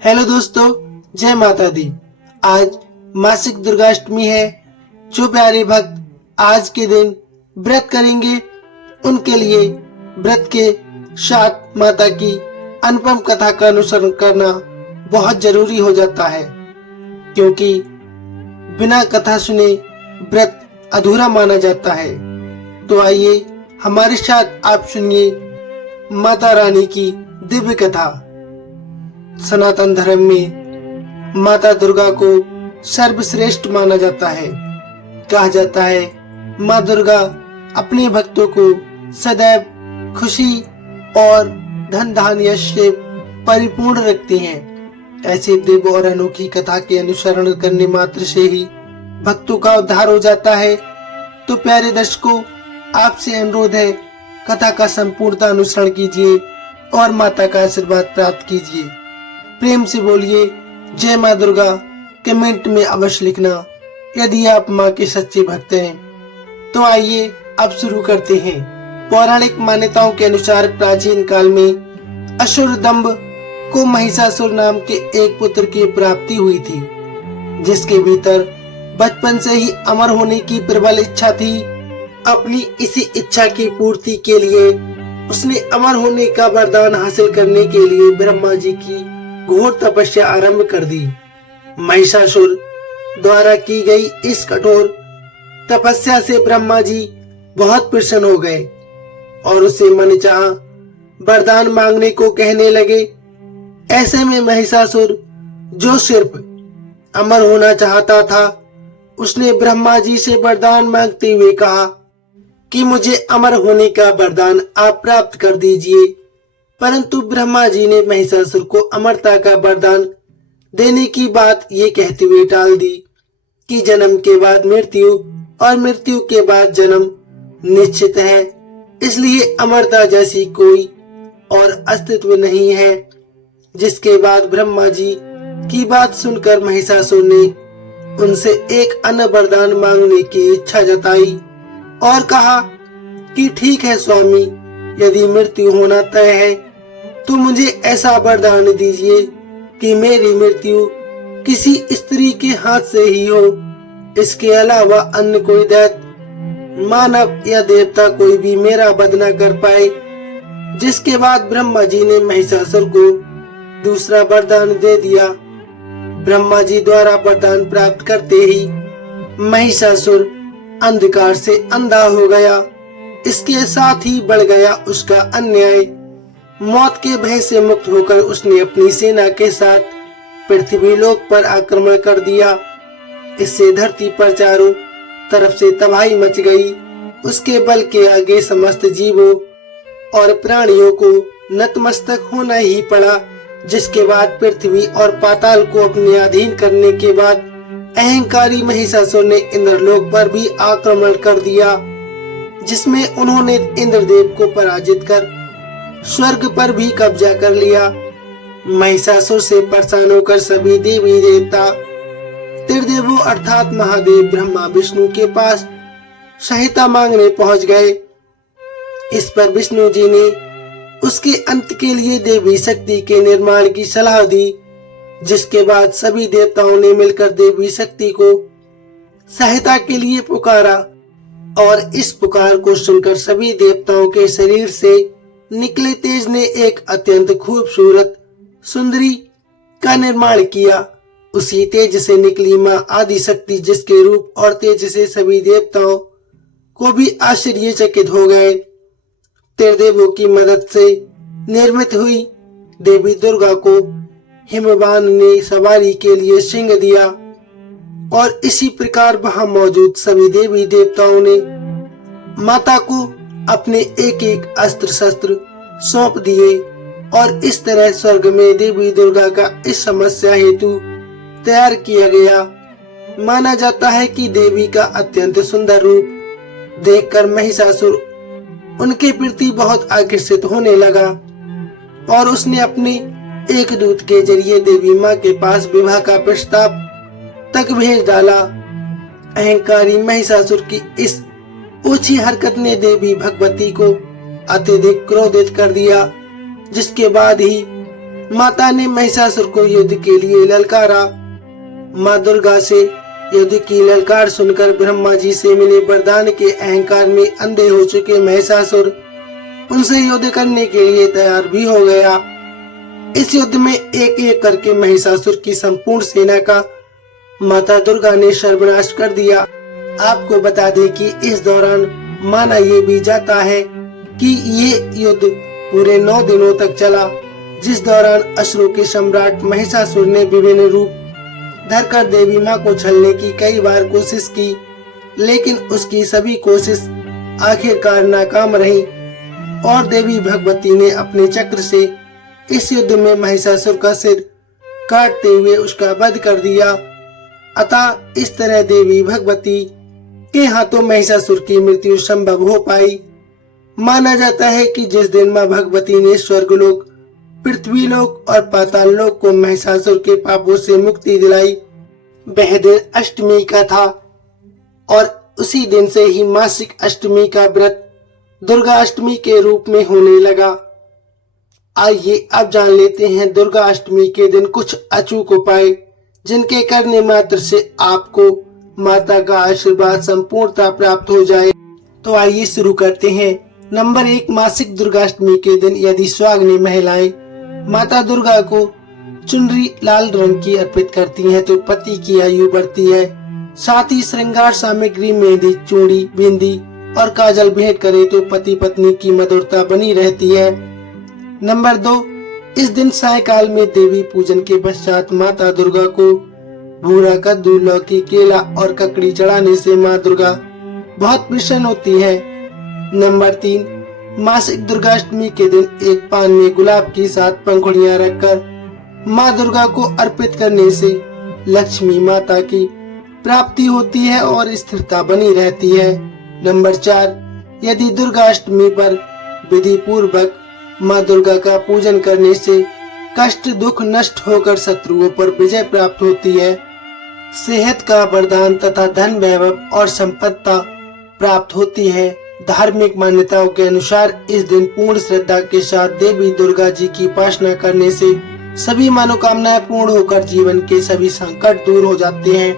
Hello दोस्तों, जय माता दी। आज मासिक दुर्गाष्टमी है। जो प्यारे भक्त आज के दिन व्रत करेंगे उनके लिए व्रत के साथ माता की अनुपम कथा का अनुसरण करना बहुत जरूरी हो जाता है, क्योंकि बिना कथा सुने व्रत अधूरा माना जाता है। तो आइए हमारे साथ आप सुनिए माता रानी की दिव्य कथा। सनातन धर्म में माता दुर्गा को सर्वश्रेष्ठ माना जाता है। कहा जाता है माँ दुर्गा अपने भक्तों को सदैव खुशी और धन धान्य से परिपूर्ण रखती हैं। ऐसे दिव्य और अनोखी कथा के अनुसरण करने मात्र से ही भक्तों का उद्धार हो जाता है। तो प्यारे दर्शकों, आपसे अनुरोध है, कथा का संपूर्णता अनुसरण कीजिए और माता का आशीर्वाद प्राप्त कीजिए। प्रेम से बोलिए जय माँ दुर्गा। कमेंट में अवश्य लिखना यदि आप माँ के सच्चे भक्त हैं। तो आइए अब शुरू करते हैं। पौराणिक मान्यताओं के अनुसार प्राचीन काल में असुर दंभ को महिषासुर नाम के एक पुत्र की प्राप्ति हुई थी, जिसके भीतर बचपन से ही अमर होने की प्रबल इच्छा थी। अपनी इसी इच्छा की पूर्ति के लिए उसने अमर होने का वरदान हासिल करने के लिए ब्रह्मा जी की घोर तपस्या आरंभ कर दी। महिषासुर द्वारा की गई इस कठोर तपस्या से ब्रह्मा जी बहुत प्रसन्न हो गए और उसे मनचाहा वरदान मांगने को कहने लगे। ऐसे में महिषासुर, जो सिर्फ अमर होना चाहता था, उसने ब्रह्मा जी से वरदान मांगते हुए कहा कि मुझे अमर होने का वरदान आप प्राप्त कर दीजिए। परंतु ब्रह्मा जी ने महिषासुर को अमरता का वरदान देने की बात ये कहते हुए टाल दी कि जन्म के बाद मृत्यु और मृत्यु के बाद जन्म निश्चित है, इसलिए अमरता जैसी कोई और अस्तित्व नहीं है। जिसके बाद ब्रह्मा जी की बात सुनकर महिषासुर ने उनसे एक अन्य वरदान मांगने की इच्छा जताई और कहा कि ठीक है स्वामी, यदि मृत्यु होना तय है तो मुझे ऐसा वरदान दीजिए कि मेरी मृत्यु किसी स्त्री के हाथ से ही हो। इसके अलावा अन्य कोई दैत्य, मानव या देवता कोई भी मेरा वध न कर पाए। जिसके बाद ब्रह्मा जी ने महिषासुर को दूसरा वरदान दे दिया। ब्रह्मा जी द्वारा वरदान प्राप्त करते ही महिषासुर अंधकार से अंधा हो गया। इसके साथ ही बढ़ गया उसका अन्याय। मौत के भय से मुक्त होकर उसने अपनी सेना के साथ पृथ्वी लोक पर आक्रमण कर दिया। इससे धरती पर चारों तरफ से तबाही मच गई। उसके बल के आगे समस्त जीवों और प्राणियों को नतमस्तक होना ही पड़ा। जिसके बाद पृथ्वी और पाताल को अपने अधीन करने के बाद अहंकारी महिषासुर ने इंद्रलोक पर भी आक्रमण कर दिया, जिसमें उन्होंने इंद्रदेव को पराजित कर स्वर्ग पर भी कब्जा कर लिया। महिषासुर से परेशान होकर सभी देवी देवता त्रिदेवों अर्थात महादेव, ब्रह्मा, विष्णु के पास सहायता मांगने पहुंच गए। इस पर विष्णु जी ने उसके अंत के लिए देवी शक्ति के निर्माण की सलाह दी। जिसके बाद सभी देवताओं ने मिलकर देवी शक्ति को सहायता के लिए पुकारा और इस पुकार को सुनकर सभी देवताओं के शरीर से निकले तेज ने एक अत्यंत खूबसूरत सुंदरी का निर्माण किया। उसी तेज से निकली माँ आदि शक्ति, जिसके रूप और तेज से सभी देवताओं को भी आश्चर्यचकित हो गए। त्रिदेवों की मदद से निर्मित हुई देवी दुर्गा को हिमवान ने सवारी के लिए सिंह दिया और इसी प्रकार वहां मौजूद सभी देवी देवताओं ने माता को अपने एक एक अस्त्र शस्त्र सौंप दिए और इस तरह स्वर्ग में देवी दुर्गा का इस समस्या हेतु तैयार किया गया। माना जाता है कि देवी का अत्यंत सुंदर रूप देखकर महिषासुर उनके प्रति बहुत आकर्षित होने लगा और उसने अपने एक दूत के जरिए देवी माँ के पास विवाह का प्रस्ताव तक भेज डाला। अहंकारी महिषासुर की इस ऊंची हरकत ने देवी भगवती को अत्यधिक क्रोधित कर दिया, जिसके बाद ही माता ने महिषासुर को युद्ध के लिए ललकारा। माँ दुर्गा से युद्ध की ललकार सुनकर ब्रह्मा जी से मिले वरदान के अहंकार में अंधे हो चुके महिषासुर उनसे युद्ध करने के लिए तैयार भी हो गया। इस युद्ध में एक एक करके महिषासुर की संपूर्ण सेना का माता दुर्गा ने सर्वनाश कर दिया। आपको बता दें कि इस दौरान माना ये भी जाता है कि ये युद्ध पूरे 9 दिनों तक चला, जिस दौरान असुरों के सम्राट महिषासुर ने विभिन्न रूप धरकर देवी माँ को छलने की कई बार कोशिश की, लेकिन उसकी सभी कोशिश आखिरकार नाकाम रही और देवी भगवती ने अपने चक्र से इस युद्ध में महिषासुर का सिर काटते हुए उसका वध कर दिया। अतः इस तरह देवी भगवती के हाथों महिषासुर की मृत्यु संभव हो पाई। माना जाता है कि जिस दिन माँ भगवती ने स्वर्गलोक, पृथ्वीलोक और पाताल लोक को महिषासुर के पापों से मुक्ति दिलाई, वह दिन अष्टमी का था और उसी दिन से ही मासिक अष्टमी का व्रत दुर्गा अष्टमी के रूप में होने लगा। आइए अब जान लेते हैं दुर्गा अष्टमी के दिन कुछ अचूक उपाय जिनके करने मात्र से आपको माता का आशीर्वाद संपूर्णता प्राप्त हो जाए। तो आइए शुरू करते हैं। नंबर 1, मासिक दुर्गाष्टमी के दिन यदि सुहागिनी महिलाएं माता दुर्गा को चुनरी लाल रंग की अर्पित करती हैं तो पति की आयु बढ़ती है। साथ ही श्रृंगार सामग्री मेहंदी, चूड़ी, बिंदी और काजल भेंट करे तो पति पत्नी की मधुरता बनी रहती है। नंबर 2, इस दिन सायकाल में देवी पूजन के पश्चात माता दुर्गा को भूरा कद्दू, लौकी, केला और ककड़ी चढ़ाने से माँ दुर्गा बहुत प्रसन्न होती है। नंबर 3, मासिक दुर्गाष्टमी के दिन एक पान में गुलाब की 7 पंखुड़ियां रखकर माँ दुर्गा को अर्पित करने से लक्ष्मी माता की प्राप्ति होती है और स्थिरता बनी रहती है। नंबर 4, यदि दुर्गाष्टमी पर विधि पूर्वक माँ दुर्गा का पूजन करने से कष्ट दुख नष्ट होकर शत्रुओं पर विजय प्राप्त होती है, सेहत का वरदान तथा धन वैभव और संपत्ति प्राप्त होती है। धार्मिक मान्यताओं के अनुसार इस दिन पूर्ण श्रद्धा के साथ देवी दुर्गा जी की उपासना करने से सभी मनोकामनाएं पूर्ण होकर जीवन के सभी संकट दूर हो जाते हैं।